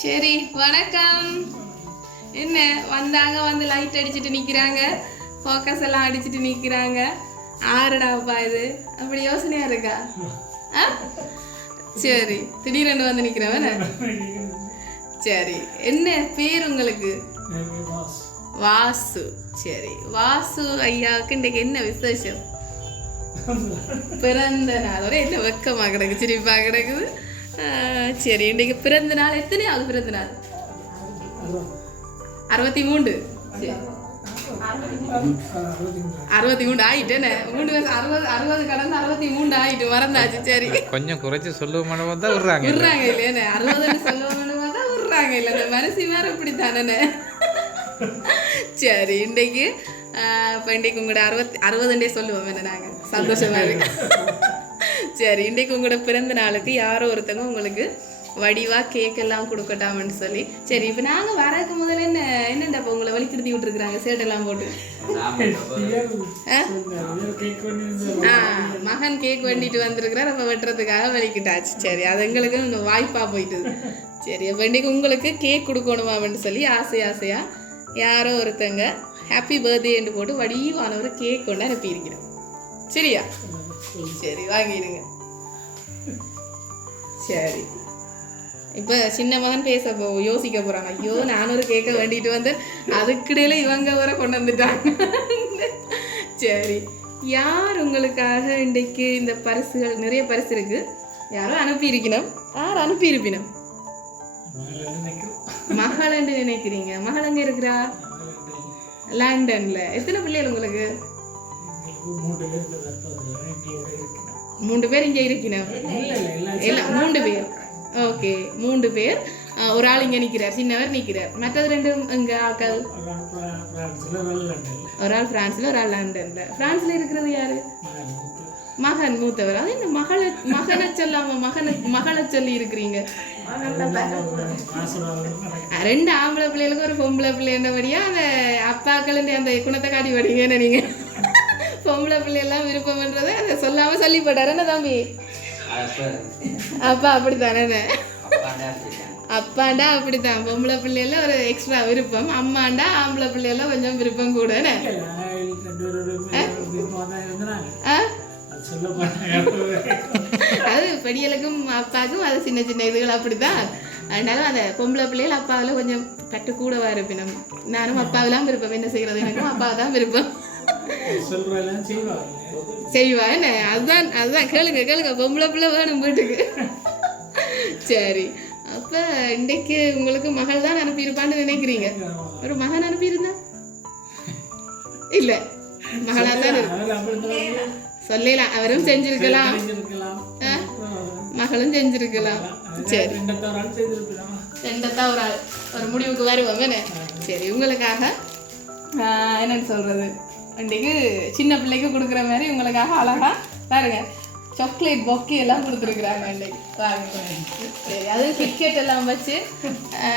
சரி, வணக்கம். என்ன வந்தாங்க, வந்து லைட் அடிச்சுட்டு நிற்கிறாங்க, ஃபோக்கஸ் எல்லாம் அடிச்சுட்டு நிற்கிறாங்க. ஆறுடாப்பா இது அப்படி யோசனையா இருக்கா? சரி, திடீரென்று வந்து நிற்கிறவன. சரி, என்ன பேர் உங்களுக்கு? வாசு. சரி, வாசு ஐயாவுக்கு இன்றைக்கு என்ன விசேஷம்? பிறந்த நாளோட என்ன வெக்கமாக கிடக்கு, சிரிப்பாக கிடக்குது. சரி, இன்றைக்கு பிறந்த நாள். எத்தனையாவது பிறந்த நாள்? 63. 63 ஆயிட்டேன்னு 3 வருஷம் 60 கடந்து 63 ஆயிட்டு மறந்தாச்சு. சரி, கொஞ்சம் குறைச்சி சொல்லுவோம் தான் விடுறாங்க இல்லையானே 60 சொல்லுவோம் தான் விடுறாங்க. இல்லை, இந்த மனசு வேற இப்படித்தானே. சரி, இன்றைக்கு இப்போ இன்றைக்கு உங்களோட 60 சொல்லுவோம் என்ன நாங்கள் சந்தோஷமா இருக்கு. சரி, இன்றைக்கு உங்களோட பிறந்த நாளுக்கு யாரோ ஒருத்தவங்க உங்களுக்கு வடிவா கேக் எல்லாம் கொடுக்கட்டாமன்னு சொல்லி. சரி, இப்போ நாங்கள் வரதுக்கு முதல்ல என்னென்ன இப்போ உங்களை வலிக்கிருத்தி விட்டுருக்குறாங்க சேட்டெல்லாம் போட்டு. மகன் கேக் வண்டிட்டு வந்திருக்கிறார், அப்போ வெட்டுறதுக்காக வலிக்கிட்டாச்சு. சரி, அது எங்களுக்கு இங்கே வாய்ப்பாக போயிட்டுது. சரி, அப்போ இன்றைக்கு உங்களுக்கு கேக் கொடுக்கணுமான்னு சொல்லி ஆசையா யாரோ ஒருத்தங்க ஹாப்பி பர்த்டேன்னு போட்டு வடிவான ஒரு கேக் கொண்டு அனுப்பியிருக்கிறோம். சரியா? சரி, வாங்கிடுங்க. சரி, இப்போ சின்ன மகன் யோசிக்க போகிறாங்க. ஐயோ, நான் ஒரு கேக்கை வேண்டிட்டு வந்து அதுக்கிடையில இவங்க வர கொண்டு வந்துட்டாங்க. சரி, யார் உங்களுக்காக இன்றைக்கு இந்த பரிசுகள், நிறைய பரிசு இருக்கு, யாரோ அனுப்பியிருக்கணும். யார் அனுப்பியிருப்பினும்? மகளண்டு நினைக்கிறீங்க? மகள் எங்க இருக்கிறா? லண்டன்ல. எத்தனை பிள்ளைகள் உங்களுக்கு? 3 பேர் இங்கே இருக்கணும். இல்லை, 3 பேர். ஓகே, 3 பேர். ஒரு ஆள் இங்கே நிற்கிறார், சின்னவர் நிற்கிறார். மற்றது 2 இங்கே ஆட்கள். ஒரு ஆள் பிரான்ஸ்ல, ஒரு ஆள் லண்டன்ல. பிரான்ஸ்ல இருக்கிறது யாரு? மகன் மூத்தவர். அது என்ன மகனை சொல்லாம மகளை சொல்லி இருக்கிறீங்க? 2 ஆம்பளை பிள்ளைகளுக்கு ஒரு பொம்பளை பிள்ளைன்னபடியா அந்த அப்பாக்கள் அந்த குணத்தை காட்டி படிங்கன்னு நீங்க. பொம்பளை பிள்ளையெல்லாம் விருப்பம்ன்றதை அதை சொல்லாம சொல்லி போட்டாரு என்ன தம்பி? அப்பா அப்படித்தானே? அப்பாண்டா அப்படித்தான். பொம்பளை பிள்ளைல ஒரு எக்ஸ்ட்ரா விருப்பம், அம்மாண்டா ஆம்பளை பிள்ளைல கொஞ்சம் விருப்பம் கூட. அது பெடியலுக்கும் அப்பாவுக்கும் அது சின்ன சின்ன இதுகள் அப்படித்தான். அதனால அந்த பொம்பளை பிள்ளைகள் அப்பாவில் கொஞ்சம் பட்டு கூடவா இருப்பினும். நானும் அப்பாவெல்லாம் விருப்பம். என்ன செய்யறது, எனக்கும் அப்பாவை தான் விருப்பம். செய்வா என்ன? அதுதான் கேளுங்க. பொம்பளை பிள்ளை வேணும் வீட்டுக்கு. சரி, அப்ப இன்றைக்கு உங்களுக்கு மகள் தான் அனுப்பியிருப்பான்னு நினைக்கிறீங்க. ஒரு மகன் அனுப்பியிருந்தா? இல்ல, மகளா தான் சொல்லலாம். அவரும் செஞ்சிருக்கலாம், மகளும் செஞ்சிருக்கலாம். சரி, 2 ஒரு ஆள் ஒரு முடிவுக்கு வருவோம் என்ன? சரி, உங்களுக்காக என்னன்னு சொல்றது, இன்றைக்கு சின்ன பிள்ளைக்கு கொடுக்குற மாதிரி உங்களுக்காக அழகா பாருங்க சாக்லேட் பொக்கே எல்லாம் கொடுத்துருக்குறாங்க இன்றைக்கு. சரி, அது கிட்கெட் எல்லாம் வச்சு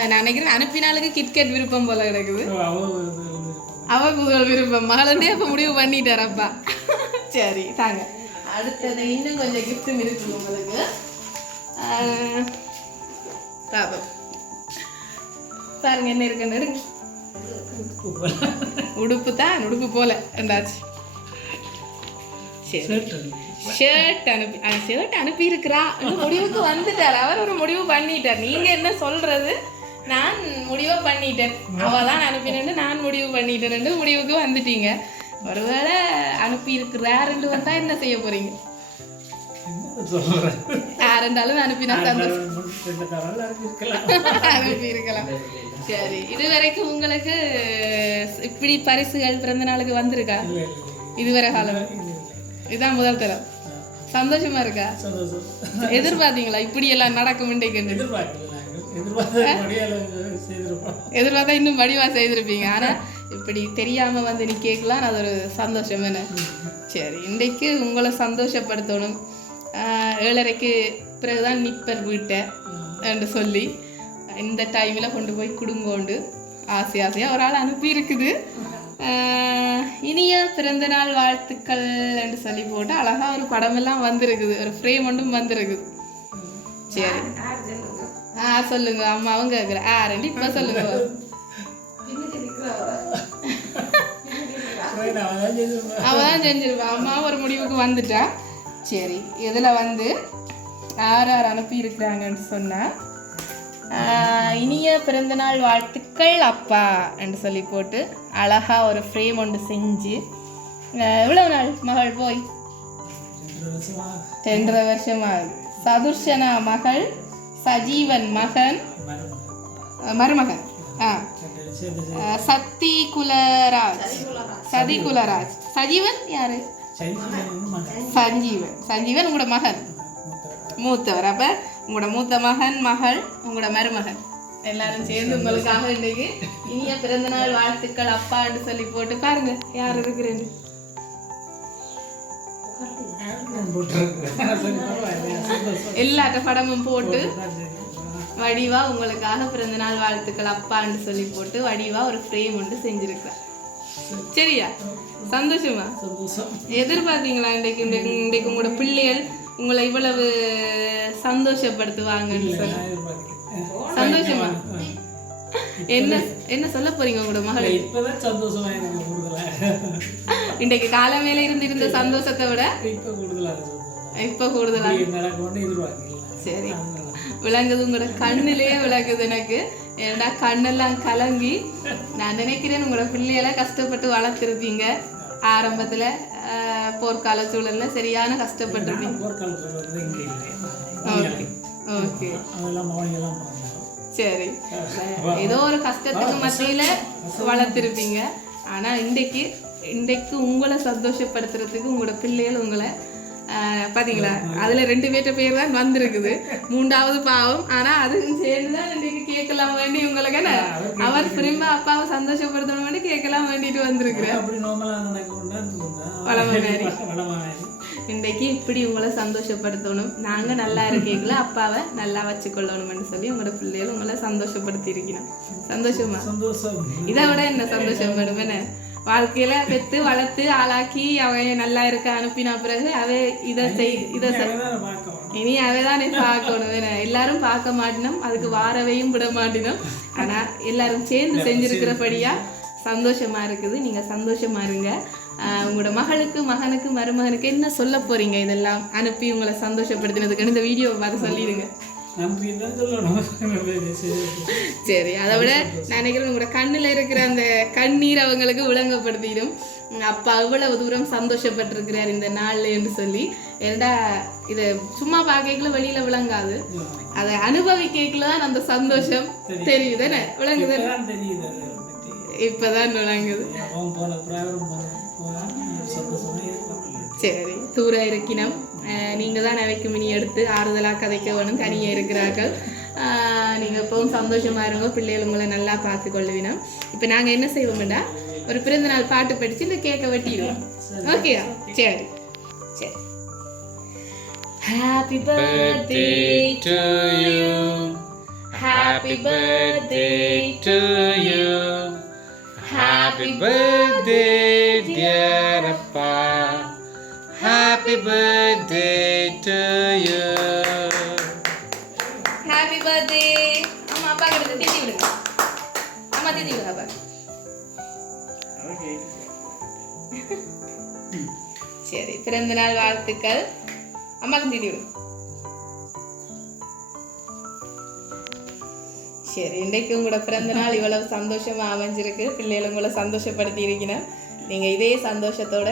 நான் நினைக்கிறேன் அனுப்பினாலுக்கு கிட்கெட் விருப்பம் போல கிடக்குது. அவ விருப்பம் மகளே அப்போ முடிவு பண்ணிட்டார் அப்பா. சரி, தாங்க. அடுத்தது இன்னும் கொஞ்சம் கிஃப்ட்டும் இருக்குது உங்களுக்கு. பாருங்க என்ன இருக்குன்னு எடுங்க. உடுப்பு தான், உடுப்பு போல இருந்தாச்சு. சரி, ஷர்ட் அனுப்பி இருக்கிறா. முடிவுக்கு வந்துட்டார் அவர். ஒரு முடிவு பண்ணிட்டார். நீங்க என்ன சொல்றது? நான் முடிவை பண்ணிட்டேன், அவதான் அனுப்பினு நான் முடிவு பண்ணிட்டேன், முடிவுக்கு வந்துட்டீங்க. ஒருவேளை அனுப்பி இருக்கிறாருன்னு வந்தா என்ன செய்ய போறீங்க? யாருந்தாலும் அனுப்பினா அனுப்பி இருக்கலாம். சரி, இது வரைக்கும் உங்களுக்கு இப்படி பரிசுகள் பிறந்த நாளுக்கு வந்திருக்கா? இதுவரை காலம் இதுதான் முதல் தரம். சந்தோஷமா இருக்கா? எதிர்பார்த்தீங்களா இப்படி எல்லாம் நடக்கும்? எதிர்பார்த்தா இன்னும் வடிவா செய்திருப்பீங்க. ஆனா இப்படி தெரியாம வந்து நீ கேட்கலாம், அது ஒரு சந்தோஷம் என்ன? சரி, இன்றைக்கு உங்களை சந்தோஷப்படுத்தணும். 7:30க்கு பிறகுதான் நிப்பர் வீட்டை என்று சொல்லி இந்த டைமில் கொண்டு போய் குடுங்கோண்டு ஆசையாக ஒரு ஆள் அனுப்பி இருக்குது. இனிய பிறந்த நாள் வாழ்த்துக்கள் என்று சொல்லி போட்டு அழகாக ஒரு படமெல்லாம் வந்திருக்குது, ஒரு ஃப்ரேம் ஒன்றும் வந்திருக்குது. சரி, சொல்லுங்க அம்மாவும் கேட்குறேன் ரெண்டு இப்போ சொல்லுங்க அவதான் செஞ்சிருப்பா அம்மா ஒரு முடிவுக்கு வந்துட்டா சரி இதில் வந்து யார் யார் அனுப்பி இருக்கிறாங்கன்னு சொன்னால் இனிய பிறந்தநாள் வாழ்த்துக்கள் அப்பா என்று சொல்லி போட்டு அழகா ஒரு ஃப்ரேம் ஒன்று செஞ்சு எவ்வளவு நாள் மகள் போய் 2.5 வருஷமாகுது சதுர்ஷனா மகள் சஜீவன் மகன் மருமகன் சதிகுலராஜ் சஜீவன் யாரு சஞ்சீவன் உங்களோட மகன் மூத்தவர் அப்ப உங்களோட மூத்த மகன் மகள் உங்களோட மருமகன் எல்லாரும் சேர்ந்து உங்களுக்காக இன்னைக்கு இனிய பிறந்தநாள் வாழ்த்துக்கள் அப்பான்னு சொல்லி போட்டு பாருங்க யார் இருக்கிறேன்னு எல்லாட்ட படமும் போட்டு வடிவா உங்களுக்காக பிறந்தநாள் வாழ்த்துக்கள் அப்பான்னு சொல்லி போட்டு வடிவா ஒரு ஃப்ரேம் ஒன்று செஞ்சிருக்கிறேன் சரியா சந்தோஷமா எதிர்பார்த்தீங்களா இன்றைக்கு உங்களோட பிள்ளைகள் உங்களை இவ்வளவு சந்தோஷப்படுத்துவாங்கன்னு சொல்லி சந்தோஷமா என்ன என்ன சொல்ல போறீங்க உங்களோட மகள் இன்றைக்கு காலமேல இருந்த சந்தோஷத்தை விட இப்ப கூடுதலா சரி விளங்குது உங்களோட கண்ணிலேயே விளங்குது எனக்கு ஏன்னா கண்ணெல்லாம் கலங்கி நான் நினைக்கிறேன் உங்களோட பிள்ளைகளை கஷ்டப்பட்டு வளர்த்துருப்பீங்க ஆரம்பத்துல போர்க்கால சூழல்ல சரியான கஷ்டப்பட்டிருப்பீங்க ஓகே ஓகே சரி ஏதோ ஒரு கஷ்டத்துக்கு மத்தியில வளர்த்துருப்பீங்க ஆனா இன்றைக்கு உங்களை சந்தோஷப்படுத்துறதுக்கு உங்களோட பிள்ளைகள் உங்களை பாத்தீங்களா அதுல 2 பேர்ட்ட பேர் தான் வந்திருக்குது 3வது பாவம் ஆனா அதுவும் சேர்ந்துதான் இன்னைக்கு கேட்கலாம் வேண்டி உங்களுக்கு என்ன அவர் திரும்ப அப்பாவை சந்தோஷப்படுத்தணும் வேண்டி கேட்கலாம் வேண்டிட்டு வந்திருக்கிறேன் இன்றைக்கு இப்படி உங்களை சந்தோஷப்படுத்தணும் நாங்க நல்லா இருக்கீங்களா அப்பாவை நல்லா வச்சுக்கொள்ளணும்னு சொல்லி உங்களோட பிள்ளைகள் உங்களை சந்தோஷப்படுத்தி இருக்கணும் சந்தோஷமா இதை விட என்ன சந்தோஷம் மேடம் என்ன வாழ்க்கையில பெத்து வளர்த்து ஆளாக்கி அவ நல்லா இருக்க அனுப்பின பிறகு இனி அவைதான் பார்க்கணும் எல்லாரும் பார்க்க மாட்டினோம் அதுக்கு வாரவையும் விட மாட்டினோம் ஆனா எல்லாரும் சேர்ந்து செஞ்சிருக்கிறபடியா சந்தோஷமா இருக்குது நீங்க சந்தோஷமா இருங்க உங்களோட மகளுக்கு மகனுக்கு மருமகனுக்கு என்ன சொல்ல போறீங்க இதெல்லாம் அனுப்பி உங்களை சந்தோஷப்படுத்தினதுக்கு இந்த வீடியோ பார்த்து சொல்லிடுங்க சரி அதை விட நான் நினைக்கிறேன் உங்களோட கண்ணுல இருக்கிற அந்த கண்ணீர் அவங்களுக்கு விளங்கப்படுத்திடும் அப்பா அவ்வளவு தூரம் சந்தோஷப்பட்டிருக்கிறார் இந்த நாள்ல என்று சொல்லி ஏன்னா இதை சும்மா பார்க்கல வெளியில விளங்காது அதை அனுபவிக்கதான் அந்த சந்தோஷம் தெரியுது என்ன விளங்குது இப்பதான் விளங்குது சரி தூர இருக்கினம் நீங்க தான் அவைக்கும் இனி எடுத்து ஆறுதலா கதைக்க வேணும் தனியே இருக்கிறார்கள் நீங்க எப்பவும் சந்தோஷமா இருங்க பிள்ளைகள் உங்களை நல்லா பார்த்து கொள்ளுவினோம் இப்ப நாங்க என்ன செய்வோம்டா ஒரு பிறந்தநாள் பாட்டு படிச்சு இந்த கேக்க வெட்டிடுவோம் ஓகேயா சரி சரி Happy birthday to you Happy birthday to you Happy birthday dear Appa Happy birthday to you Happy birthday அம்மா அப்பா கிட்ட தீட்டி விடுங்க அம்மா தீட்டி விடுங்க அப்பா ஓகே சரி பிறந்தநாள் வாழ்த்துக்கள் அம்மாக்கு தீட்டி விடுங்க சரி இன்றைக்கு உங்களோட பிறந்தநாள் இவ்வளவு சந்தோஷமா அமைஞ்சிருக்கு பிள்ளைகள் உங்களை சந்தோஷப்படுத்தி இருக்கணும் நீங்க இதே சந்தோஷத்தோட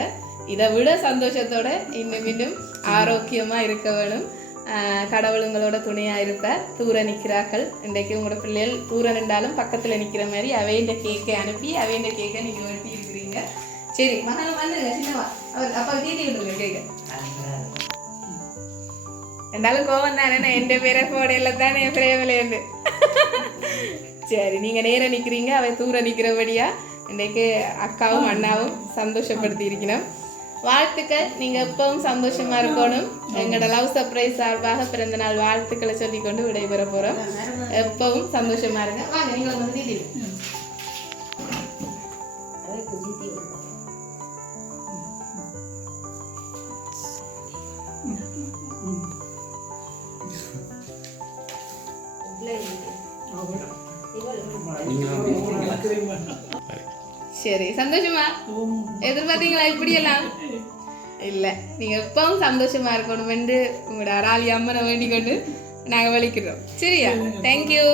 இதை விட சந்தோஷத்தோட இன்னும் ஆரோக்கியமா இருக்க வேணும் கடவுள் உங்களோட துணையா இருப்ப தூர நிற்கிறார்கள் இன்றைக்கு உங்களோட பிள்ளைகள் தூர நின்றாலும் பக்கத்துல நிக்கிற மாதிரி அவைண்ட கேக்கை அனுப்பி அவைண்ட கேக்கை நீங்க வெட்டி இருக்கிறீங்க சரி மகன் வந்து சின்னவா அவர் அப்பா தீட்டி விட்டுருங்க கேட்க இருந்தாலும் கோவம் தானே என் பேரை போடையில தானே என் பிரேமிலேருந்து சரி நீங்க நேரம் நிக்கிறீங்க அவை தூர நிக்கிறபடியா இன்றைக்கு அக்காவும் அண்ணாவும் சந்தோஷப்படுத்தி இருக்கணும் வாழ்த்துக்கள் நீங்க எப்பவும் சந்தோஷமா இருக்கணும் எங்களோட லவ் சர்ப்ரைஸ் சார்பாக பிறந்த நாள் வாழ்த்துக்களை சொல்லிக்கொண்டு விடைபெற போறோம் எப்பவும் சந்தோஷமா இருங்க வாங்க நீங்க வந்து தீட்டி சரி சந்தோஷமா எதிர்பார்த்தீங்களா இப்படியெல்லாம் இல்லை நீங்கள் எப்பவும் சந்தோஷமா இருக்கணும் என்று உங்களோட அராளி அம்மனை வேண்டிக் கொண்டு நாங்கள் வலிக்கிறோம் சரியா தேங்க்யூ